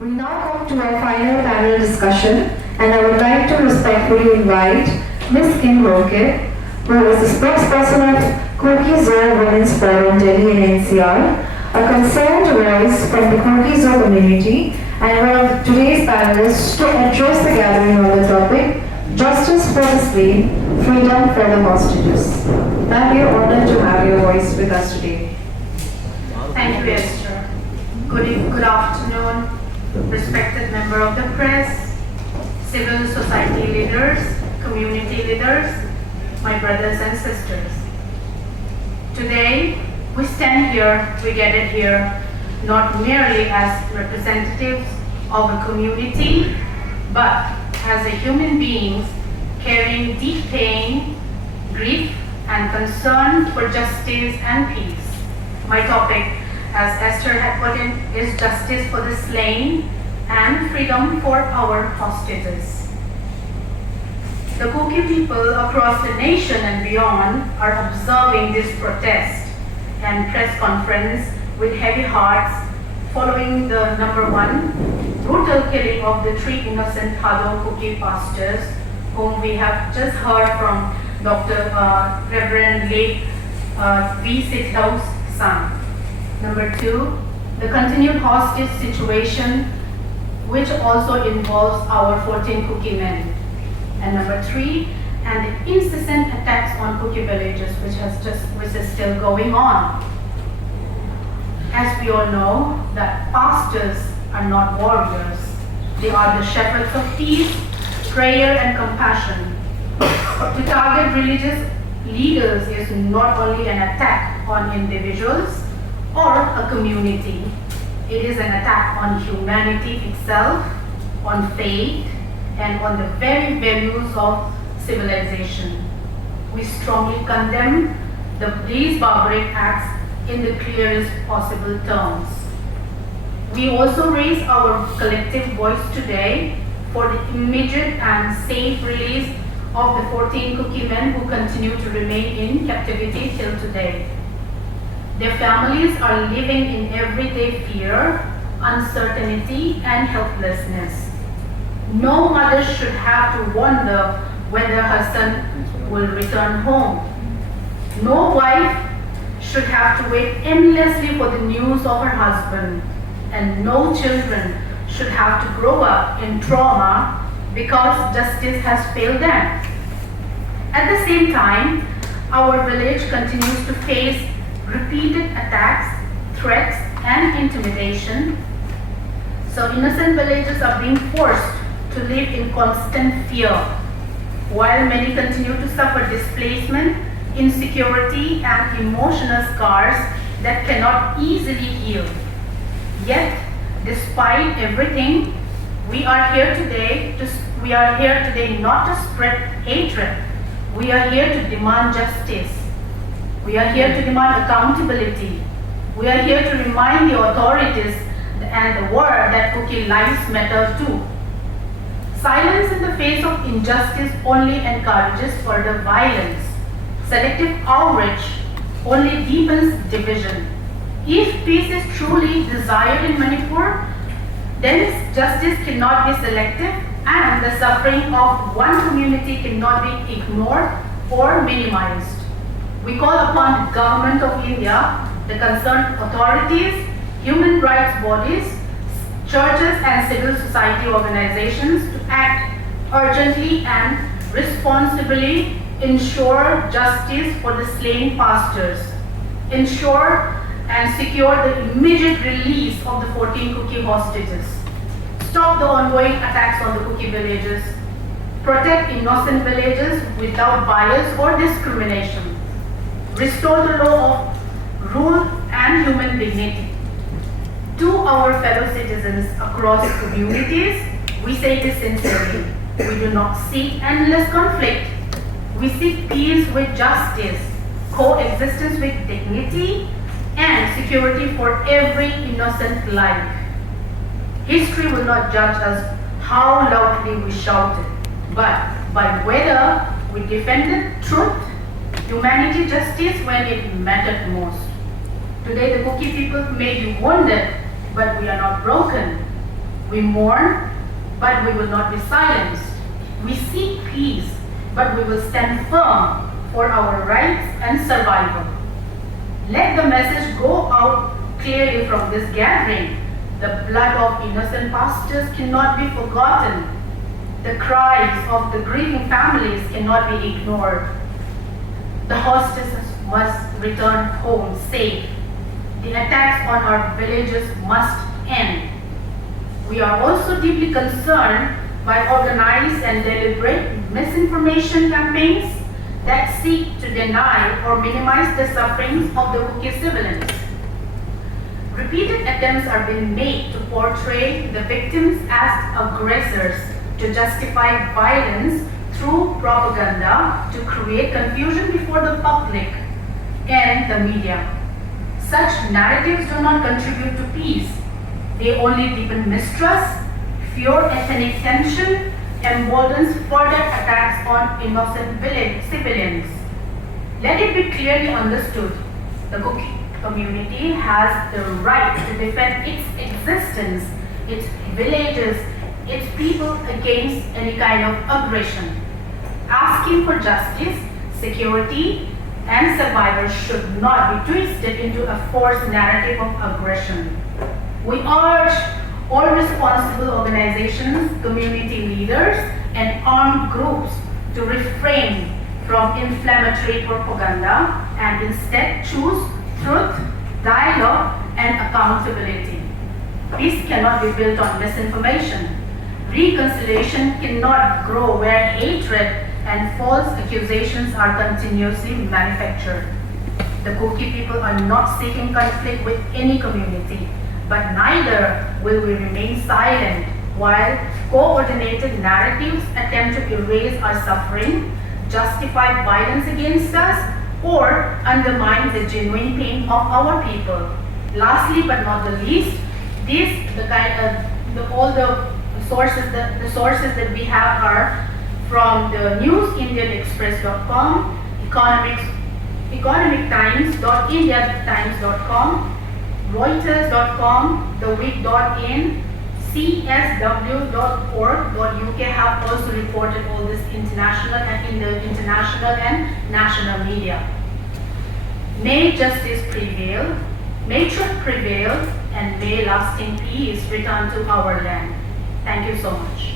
We now come to our final panel discussion, and I would like to respectfully invite Ms. Kim Haokip, who is the spokesperson of Kuki-Zo Women's Forum Delhi and NCR, a concerned voice from the Kuki-Zo community, and one of today's panelists to address the gathering on the topic, Justice for the Slave, Freedom for the Hostages. Ma'am, we are honored to have your voice with us today. Thank you, Esther. Good afternoon, respected member of the press, civil society leaders, community leaders, my brothers and sisters. Today, we stand here, we gathered here, not merely as representatives of a community, but as a human beings carrying deep pain, grief, and concern for justice and peace. My topic, as Esther had put in, is justice for the slain and freedom for our hostages. The Kuki people across the nation and beyond are observing this protest and press conference with heavy hearts following the _1 brutal killing of the 3 innocent Hado Kuki pastors, whom we have just heard from Dr. Reverend late V. Sithao's son. _2, the continued hostage situation, which also involves our 14 Kuki men. And _3, and the incessant attacks on Kuki villages, which is still going on. As we all know, that pastors are not warriors. They are the shepherds of peace, prayer, and compassion. To target religious leaders is not only an attack on individuals or a community. It is an attack on humanity itself, on faith, and on the very values of civilization. We strongly condemn these barbaric acts in the clearest possible terms. We also raise our collective voice today for the immediate and safe release of the 14 Kuki men who continue to remain in captivity till today. Their families are living in everyday fear, uncertainty, and helplessness. No mother should have to wonder whether her son will return home. No wife should have to wait endlessly for the news of her husband. And no children should have to grow up in trauma because justice has failed them. At the same time, our village continues to face repeated attacks, threats, and intimidation. So innocent villagers are being forced to live in constant fear, while many continue to suffer displacement, insecurity, and emotional scars that cannot easily heal. Yet, despite everything, we are here today not to spread hatred. We are here to demand justice. We are here to demand accountability. We are here to remind the authorities and the world that Kuki lives matter too. Silence in the face of injustice only encourages further violence. Selective outrage only deepens division. If peace is truly desired in Manipur, then justice cannot be selective and the suffering of one community cannot be ignored or minimized. We call upon the Government of India, the concerned authorities, human rights bodies, churches and civil society organizations to act urgently and responsibly, ensure justice for the slain pastors, ensure and secure the immediate release of the 14 Kuki hostages, stop the ongoing attacks on the Kuki villages, protect innocent villagers without bias or discrimination, restore the law of rule and human dignity. To our fellow citizens across communities, we say this sincerely. We do not seek endless conflict. We seek peace with justice, coexistence with dignity, and security for every innocent life. History will not judge us how loudly we shouted, but by whether we defended truth, humanity, justice when it mattered most. Today the Kuki people may be wounded, but we are not broken. We mourn, but we will not be silenced. We seek peace, but we will stand firm for our rights and survival. Let the message go out clearly from this gathering. The blood of innocent pastors cannot be forgotten. The cries of the grieving families cannot be ignored. The hostages must return home safe. The attacks on our villages must end. We are also deeply concerned by organized and deliberate misinformation campaigns that seek to deny or minimize the sufferings of the Kuki civilians. Repeated attempts are being made to portray the victims as aggressors, to justify violence through propaganda, to create confusion before the public and the media. Such narratives do not contribute to peace. They only deepen mistrust, fuel ethnic tension, emboldens further attacks on innocent civilians. Let it be clearly understood, the Kuki community has the right to defend its existence, its villages, its people against any kind of aggression. Asking for justice, security, and survival should not be twisted into a forced narrative of aggression. We urge all responsible organizations, community leaders, and armed groups to refrain from inflammatory propaganda and instead choose truth, dialogue, and accountability. Peace cannot be built on misinformation. Reconciliation cannot grow where hatred and false accusations are continuously manufactured. The Kuki people are not seeking conflict with any community, but neither will we remain silent while coordinated narratives attempt to erase our suffering, justify violence against us, or undermine the genuine pain of our people. Lastly, but not the least, all the sources that we have are from the newsindianexpress.com, economictimes.indiatimes.com, reuters.com, theweek.in, csw.org.uk have also reported all this international and in the international and national media. May justice prevail, may truth prevail, and may lasting peace return to our land. Thank you so much.